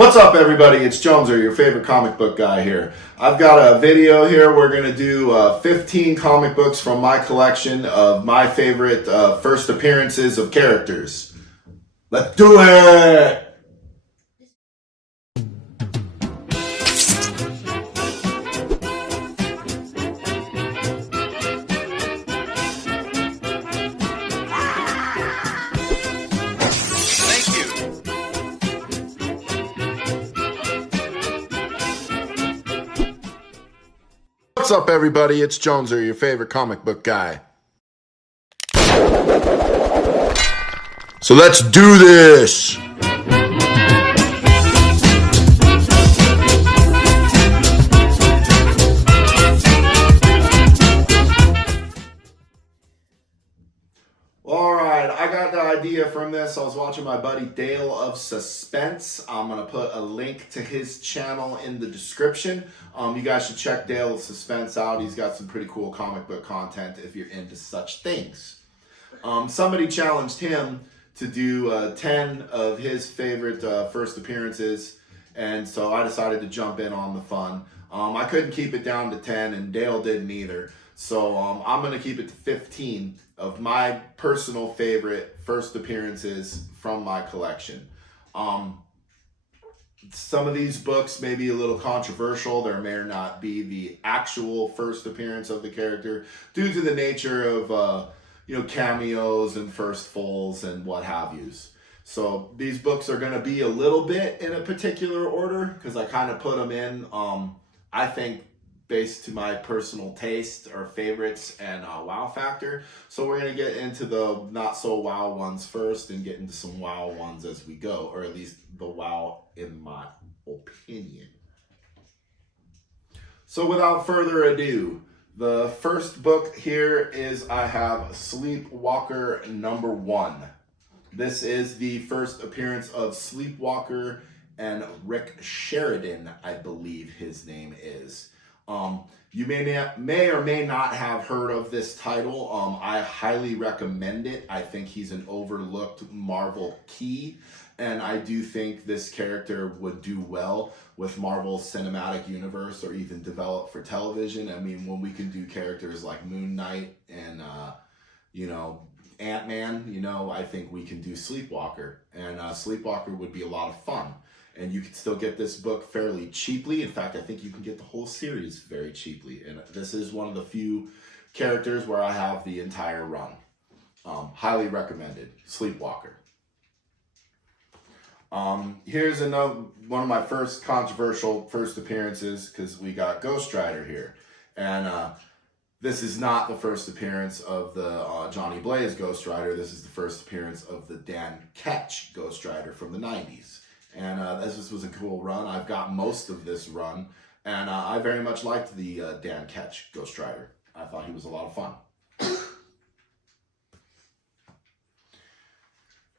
What's up, everybody? It's Joneser, your favorite comic book guy here. I've got a video here. We're going to do 15 comic books from my collection of my favorite first appearances of characters. Let's do it! What's up, everybody? It's Joneser, your favorite comic book guy. So let's do this! Alright, I got the idea from this. I was watching my buddy Dale of Suspense. I'm going to put a link to his channel in the description. You guys should check Dale of Suspense out. He's got some pretty cool comic book content if you're into such things. Somebody challenged him to do 10 of his favorite first appearances, and so I decided to jump in on the fun. I couldn't keep it down to 10, and Dale didn't either. So I'm going to keep it to 15 of my personal favorite first appearances from my collection. Some of these books may be a little controversial. There may or not be the actual first appearance of the character due to the nature of cameos and first fulls and what have yous. So these books are going to be a little bit in a particular order because I kind of put them in, I think, based to my personal taste or favorites and wow factor. So we're going to get into the not so wow ones first and get into some wow ones as we go, or at least the wow in my opinion. So without further ado, the first book here is I have Sleepwalker #1. This is the first appearance of Sleepwalker and Rick Sheridan, I believe his name is. You may or may not have heard of this title. I highly recommend it. I think he's an overlooked Marvel key, and I do think this character would do well with Marvel's cinematic universe or even develop for television. I mean, when we can do characters like Moon Knight and, Ant-Man, I think we can do Sleepwalker, and Sleepwalker would be a lot of fun. And you can still get this book fairly cheaply. In fact, I think you can get the whole series very cheaply. And this is one of the few characters where I have the entire run. Highly recommended. Sleepwalker. Here's one of my first controversial first appearances because we got Ghost Rider here. And this is not the first appearance of the Johnny Blaze Ghost Rider. This is the first appearance of the Dan Ketch Ghost Rider from the 90s. And this was a cool run. I've got most of this run, and I very much liked the Dan Ketch Ghost Rider. I thought he was a lot of fun.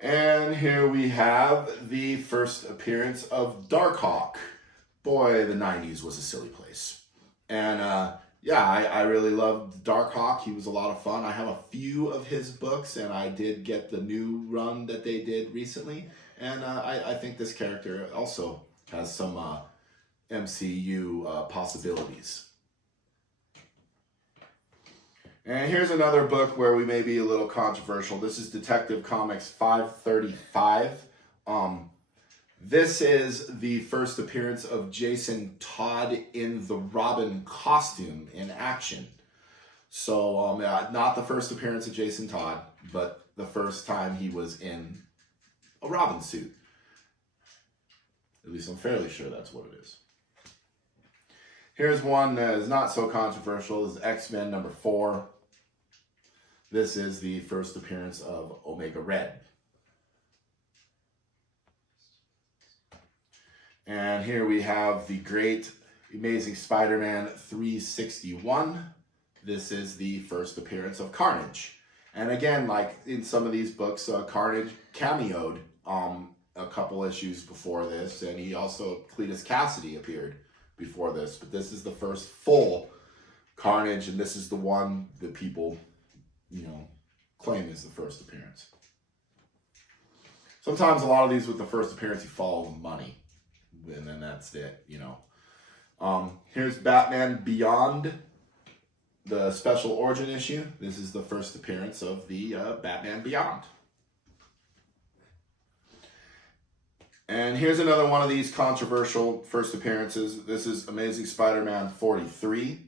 And here we have the first appearance of Darkhawk. Boy, the 90s was a silly place. And I really loved Darkhawk. He was a lot of fun. I have a few of his books, and I did get the new run that they did recently. And I think this character also has some MCU possibilities. And here's another book where we may be a little controversial. This is Detective Comics 535. This is the first appearance of Jason Todd in the Robin costume in action. So not the first appearance of Jason Todd, but the first time he was in a Robin suit. At least I'm fairly sure that's what it is. Here's one that is not so controversial. This is X-Men #4. This is the first appearance of Omega Red. And here we have the great Amazing Spider-Man 361. This is the first appearance of Carnage. And again, like in some of these books, Carnage cameoed a couple issues before this, and he also, Cletus Cassidy appeared before this, but this is the first full Carnage, and this is the one that people, claim is the first appearance. Sometimes a lot of these with the first appearance, you follow the money. and then that's it, you know. Here's Batman Beyond, the special origin issue. This is the first appearance of the Batman Beyond. And here's another one of these controversial first appearances. This is Amazing Spider-Man 43.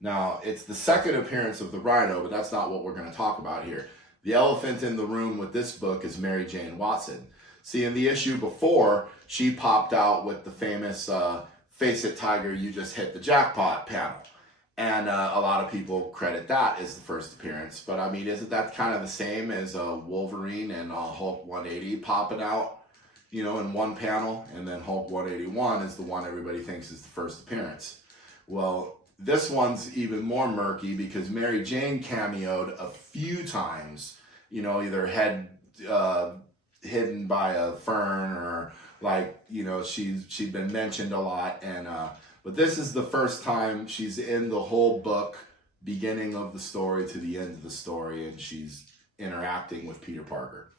Now, it's the second appearance of the Rhino, but that's not what we're going to talk about here. The elephant in the room with this book is Mary Jane Watson. See, in the issue before, she popped out with the famous Face It Tiger, You Just Hit the Jackpot panel. And a lot of people credit that as the first appearance. But, I mean, isn't that kind of the same as Wolverine and Hulk 180 popping out, you know, in one panel? And then Hulk 181 is the one everybody thinks is the first appearance. Well, this one's even more murky because Mary Jane cameoed a few times, you know, either head hidden by a fern or like, you know, she'd been mentioned a lot. And but this is the first time she's in the whole book, beginning of the story to the end of the story, and she's interacting with Peter Parker.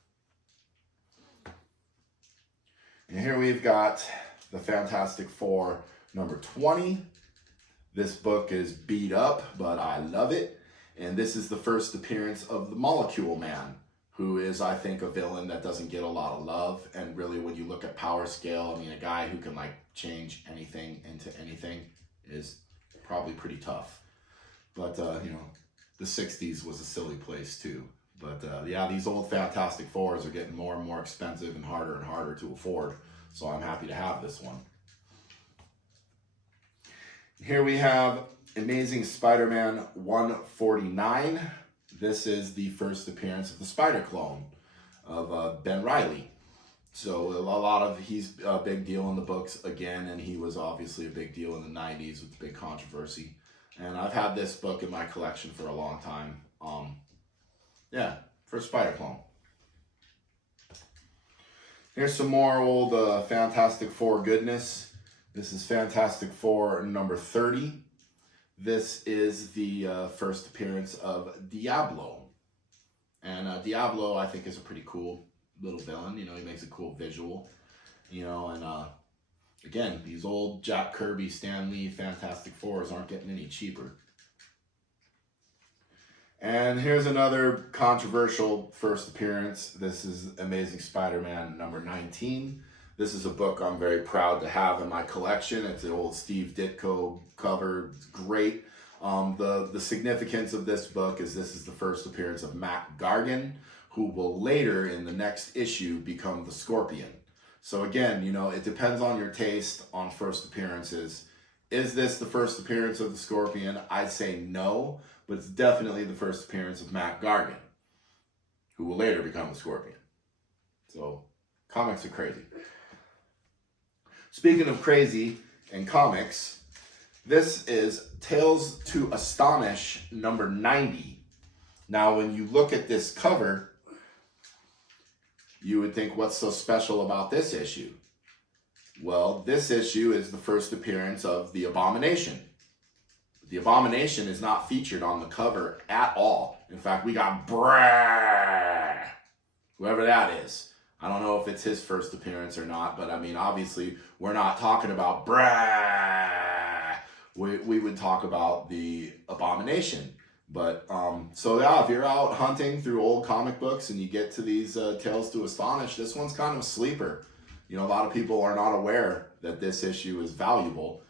And here we've got the Fantastic Four number 20. This book is beat up, but I love it. And this is the first appearance of the Molecule Man, who is, I think, a villain that doesn't get a lot of love. And really, when you look at power scale, I mean, a guy who can, like, change anything into anything is probably pretty tough. But, you know, the 60s was a silly place, too. But, yeah, these old Fantastic Fours are getting more and more expensive and harder to afford. So I'm happy to have this one. Here we have Amazing Spider-Man 149. This is the first appearance of the Spider-Clone of Ben Reilly. So he's a big deal in the books again, and he was obviously a big deal in the 90s with the big controversy. And I've had this book in my collection for a long time. Yeah, for Spider-Clone. Here's some more old Fantastic Four goodness. This is Fantastic Four number 30. This is the first appearance of Diablo. And Diablo, I think, is a pretty cool little villain. You know, he makes a cool visual. You know, and again, these old Jack Kirby, Stan Lee Fantastic Fours aren't getting any cheaper. And here's another controversial first appearance. This is Amazing Spider-Man number 19. This is a book I'm very proud to have in my collection. It's an old Steve Ditko cover. It's great. The significance of this book is this is the first appearance of Mac Gargan, who will later in the next issue become the Scorpion. So again, you know, it depends on your taste on first appearances. Is this the first appearance of the Scorpion? I'd say no, but it's definitely the first appearance of Mac Gargan, who will later become the Scorpion. So comics are crazy. Speaking of crazy and comics, this is Tales to Astonish number 90. Now, when you look at this cover, you would think, what's so special about this issue? Well, this issue is the first appearance of the Abomination. The Abomination is not featured on the cover at all. In fact, we got Brah, whoever that is. I don't know if it's his first appearance or not, but I mean, obviously, we're not talking about Brah. We would talk about the Abomination. But, so yeah, if you're out hunting through old comic books and you get to these Tales to Astonish, this one's kind of a sleeper. You know, a lot of people are not aware that this issue is valuable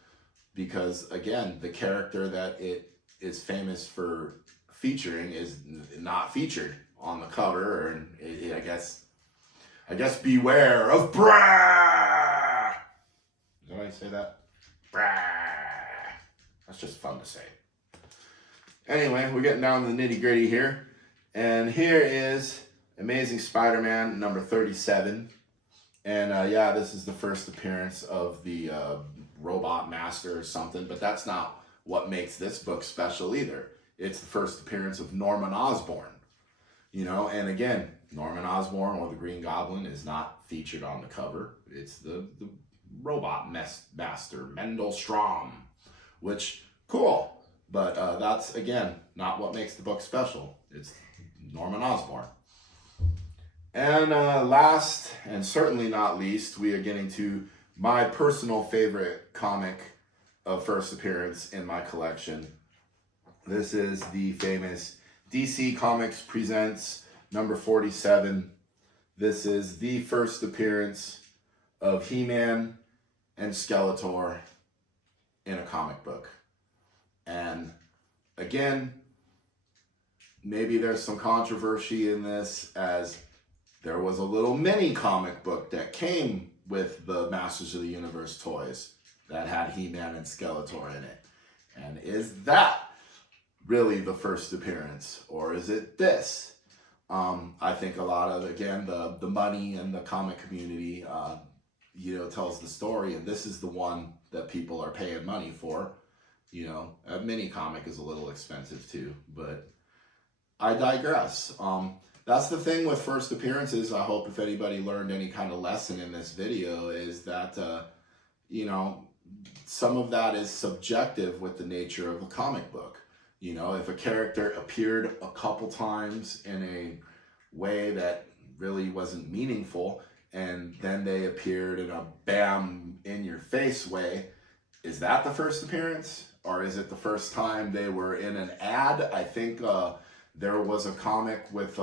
because, again, the character that it is famous for featuring is not featured on the cover, and I guess beware of Brah! Did I say that? Brah! That's just fun to say. Anyway, we're getting down to the nitty-gritty here. And here is Amazing Spider-Man number 37. And yeah, this is the first appearance of the Robot Master or something, but that's not what makes this book special either. It's the first appearance of Norman Osborn. You know, and again, Norman Osborn or the Green Goblin is not featured on the cover. It's the Robot Master, Mendel Strom, which, cool. But that's, again, not what makes the book special. It's Norman Osborn. And last, and certainly not least, we are getting to my personal favorite comic of first appearance in my collection. This is the famous DC Comics Presents number 47. This is the first appearance of He-Man and Skeletor in a comic book. And again, maybe there's some controversy in this, as there was a little mini comic book that came with the Masters of the Universe toys that had He-Man and Skeletor in it. And is that really the first appearance, or is it this? I think a lot of, again, the money and the comic community, tells the story, and this is the one that people are paying money for. A mini comic is a little expensive too, but I digress. That's the thing with first appearances. I hope if anybody learned any kind of lesson in this video is that, some of that is subjective with the nature of a comic book. If a character appeared a couple times in a way that really wasn't meaningful, and then they appeared in a bam in your face way, is that the first appearance? Or is it the first time they were in an ad? I think there was a comic with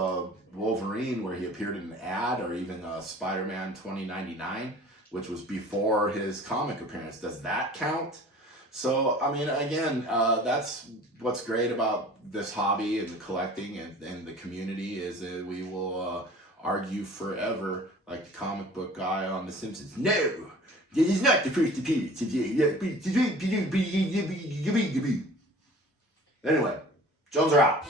Wolverine where he appeared in an ad, or even Spider-Man 2099, which was before his comic appearance. Does that count? So, again, that's what's great about this hobby and the collecting and the community, is that we will argue forever, like the comic book guy on The Simpsons. No, this is not the first appearance of the... Anyway, Jones are out.